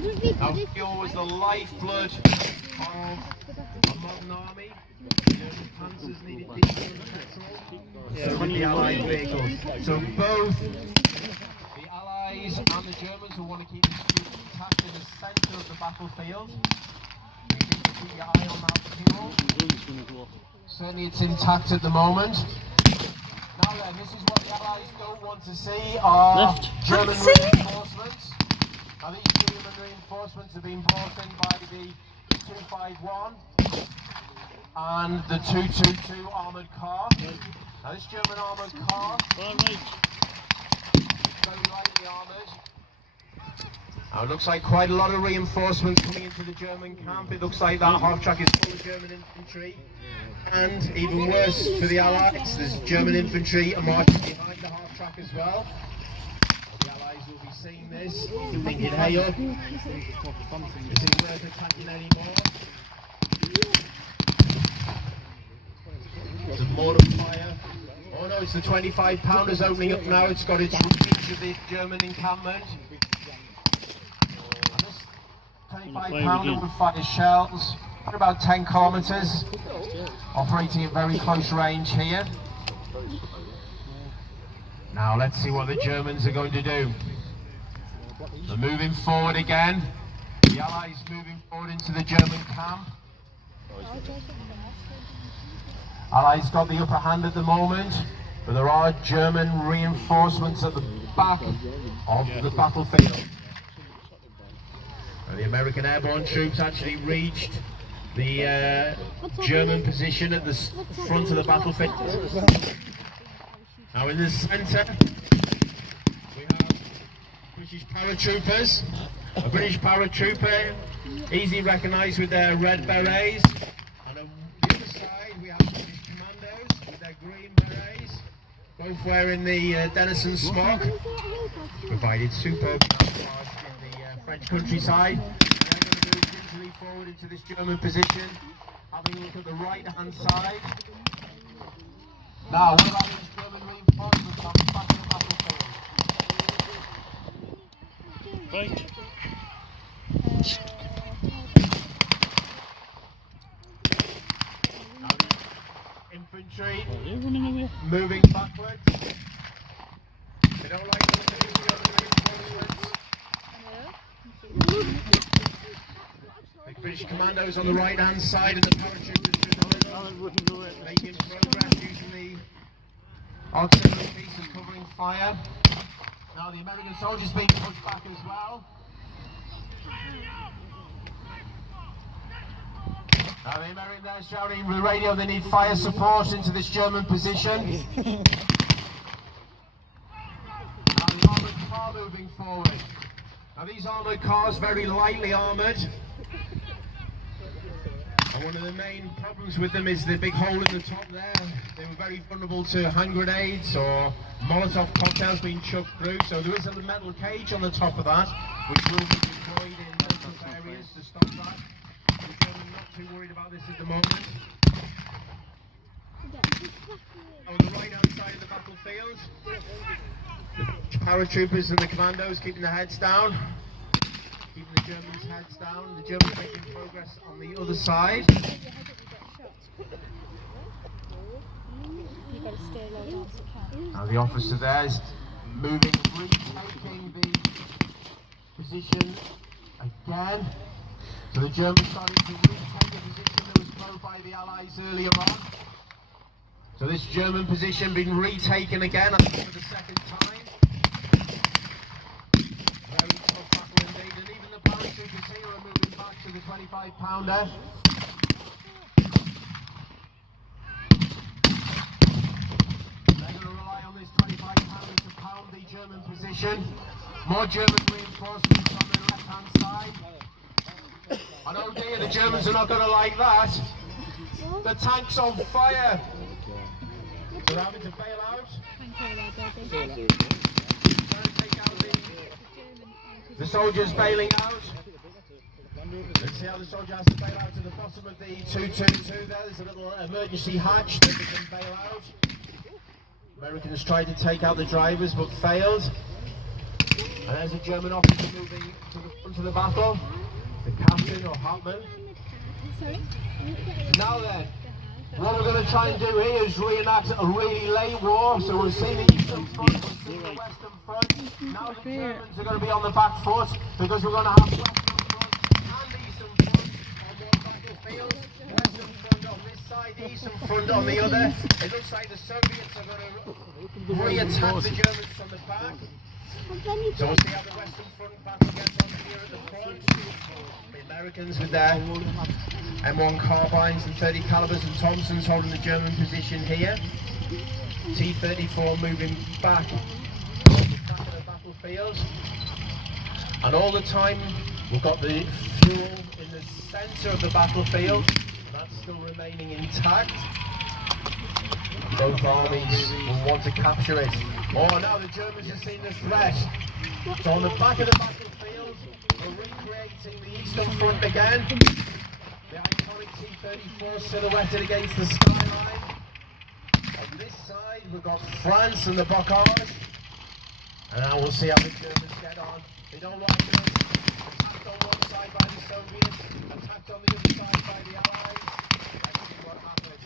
Now, fuel was the lifeblood of a modern army. German panzers needed diesel and petrol. So did the Allied vehicles. So both the Allies and the Germans will want to keep the troops intact in the centre of the battlefield. Keep your eye on that fuel. Certainly it's intact at the moment. Now then, this is what the Allies don't want to see, are German reinforcements. Now these German reinforcements have been brought in by the 251 and the 222 armoured car. Now this German armoured car, very lightly armoured. Now it looks like quite a lot of reinforcements coming into the German camp. It looks like that half-track is full of German infantry. And even worse for the Allies, there's German infantry marching behind the half-track as well. The Allies will be seeing this, thinking, hey up, this isn't worth attacking anymore. There's a mortar fire. Oh no, it's the 25-pounders opening up now. It's got its route into the German encampment. 25-pounder would fire shells at about 10 kilometres, operating at very close range here. Now let's see what the Germans are going to do. They're moving forward again. The Allies moving forward into the German camp. Allies got the upper hand at the moment, but there are German reinforcements at the back of the battlefield. The American airborne troops actually reached the German position at the front of the battlefield. Now in the centre we have British paratroopers. A British paratrooper, easily recognised with their red berets. And on the other side we have British commandos with their green berets, both wearing the Denison smock, provided superb camouflage in the French countryside. They're going to move gingerly forward into this German position, having a look at the right hand side. Now, what about these German reinforcements on the back of the battlefield? Right. Now the infantry moving backwards. They don't like to look at the German reinforcements. The British commandos on the right hand side and the paratroopers in the middle, making progress using the artillery pieces covering fire. Now the American soldiers being pushed back as well. Now the American there shouting with the radio they need fire support into this German position. Now the armoured car moving forward. Now these armoured cars very lightly armoured. And one of the main problems with them is the big hole in the top there. They were very vulnerable to hand grenades or Molotov cocktails being chucked through. So there is a metal cage on the top of that, which will be deployed in those areas to stop that. The Germans not too worried about this at the moment. On the right hand side of the battlefield, the paratroopers and the commandos keeping their heads down. Keeping the Germans' heads down. The Germans making progress on the other side. Now the officer there is moving, retaking the position again. So the Germans starting to retake the position that was closed by the Allies earlier on. So this German position being retaken again, I think for the second time. Very tough battle indeed, and even the paratroopers here are moving back to the 25-pounder. They're going to rely on this 25-pounder to pound the German position. More German reinforcements on the left-hand side. And oh dear, the Germans are not going to like that. The tank's on fire. So they're having to bail out. Trying to take out the soldiers bailing out. Let's see how the soldier has to bail out at the bottom of the 222 there. There's a little emergency hatch that they can bail out. Americans tried to take out the drivers but failed. And there's a German officer moving to the front into the battle, the captain or Hartman. Now then, what we're going to try and do here is reenact a really late war. So we've seen the eastern front, we've seen the western front. Now the Germans are going to be on the back foot because we're going to have western front and eastern front on one battlefield. Western front on this side, the eastern front on the other. It looks like the Soviets are going to re-attack the Germans from the back. So we'll see how the western front battle gets on here at the front. The Americans with their M1 carbines and 30 calibers and Thompsons holding the German position here. T-34 moving back of the battlefield. And all the time we've got the fuel in the centre of the battlefield. That's still remaining intact. Both armies will want to capture it. Oh, now the Germans have seen the threat. So on the back of the battlefield, we're recreating the eastern front again. The iconic T-34 silhouetted against the skyline. On this side, we've got France and the Bocage. And now we'll see how the Germans get on. They don't like it. Attacked on one side by the Soviets, attacked on the other side by the Allies. Let's see what happens.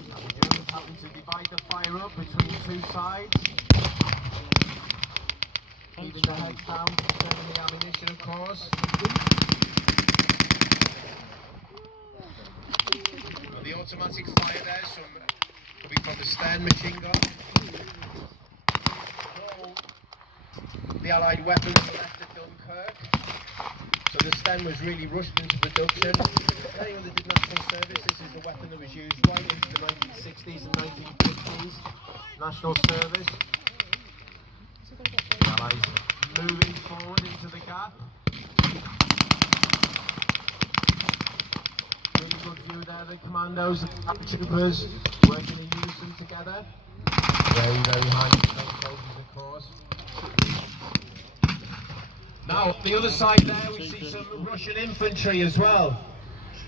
The Germans happen to divide the fire up between two sides. Keeping the heads down, conserving the ammunition, of course. Well, the automatic fire there is coming from the Stern machine gun. All the Allied weapons were left at Dunkirk. So the Sten was really rushed into production. Depending on the national service, this is the weapon that was used right into the 1960s and 1950s. National service. The Allies moving forward into the gap. Really good view there, the commandos and the troopers working in unison together. Very, very high soldiers, of course. Now, on the other side there, we see some Russian infantry as well.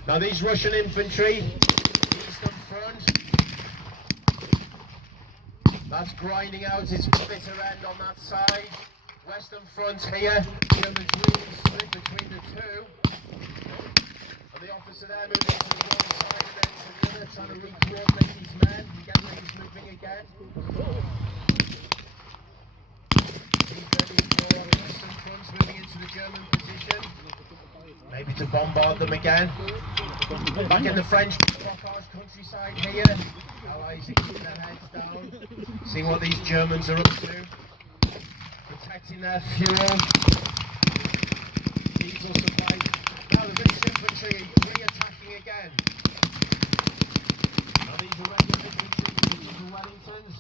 Now, these Russian infantry, eastern front, that's grinding out its bitter end on that side. Western front here, Germans really split between the two. And the officer there moving to the one side and then to the other, trying to re-coordinate his men and get things moving again. T-34 on the western front moving into the German position. Maybe to bombard them again. Back in the French Bocage countryside here. Allies are keeping their heads down, seeing what these Germans are up to. Protecting their fuel. Diesel supply. Now the British infantry re-attacking again. Now these are regular infantry, these are Wellingtons.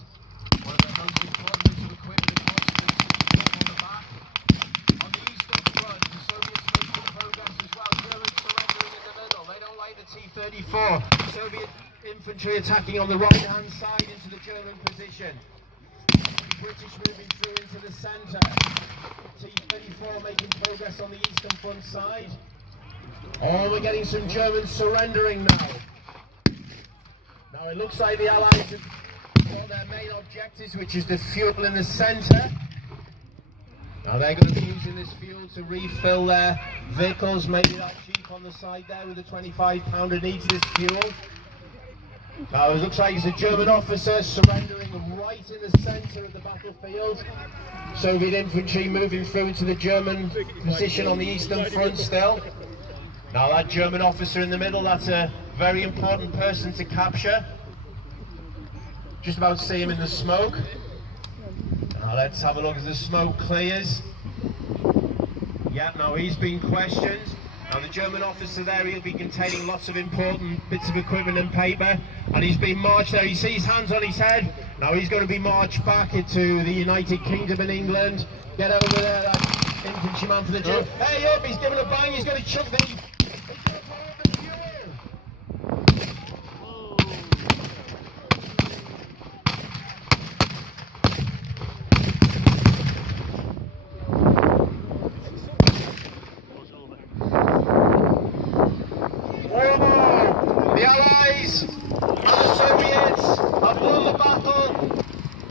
One of the most important bits of equipment, of course, is on the back. On the eastern front, the Soviets making progress as well. Germans surrendering in the middle. They don't like the T-34. Soviet infantry attacking on the right-hand side into the German position. British moving through into the centre. T-34 making progress on the eastern front side. Oh, we're getting some Germans surrendering now. Now it looks like the Allies have got their main objectives, which is the fuel in the centre. Now they're going to be using this fuel to refill their vehicles. Maybe that Jeep on the side there with a 25-pounder needs this fuel. Now it looks like it's a German officer surrendering right in the centre of the battlefield. Soviet infantry moving through into the German position on the eastern front still. Now that German officer in the middle, that's a very important person to capture. Just about to see him in the smoke. Now let's have a look as the smoke clears. Yeah, now he's been questioned. Now the German officer there, he'll be containing lots of important bits of equipment and paper, and he's been marched there. You see his hands on his head. Now he's going to be marched back into the United Kingdom and England. Get over there, that infantryman for the German. Hey up, he's giving a bang, he's going to chuck the... The Allies and the Soviets have won the battle,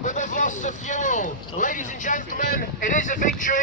but they've lost the fuel. Ladies and gentlemen, it is a victory.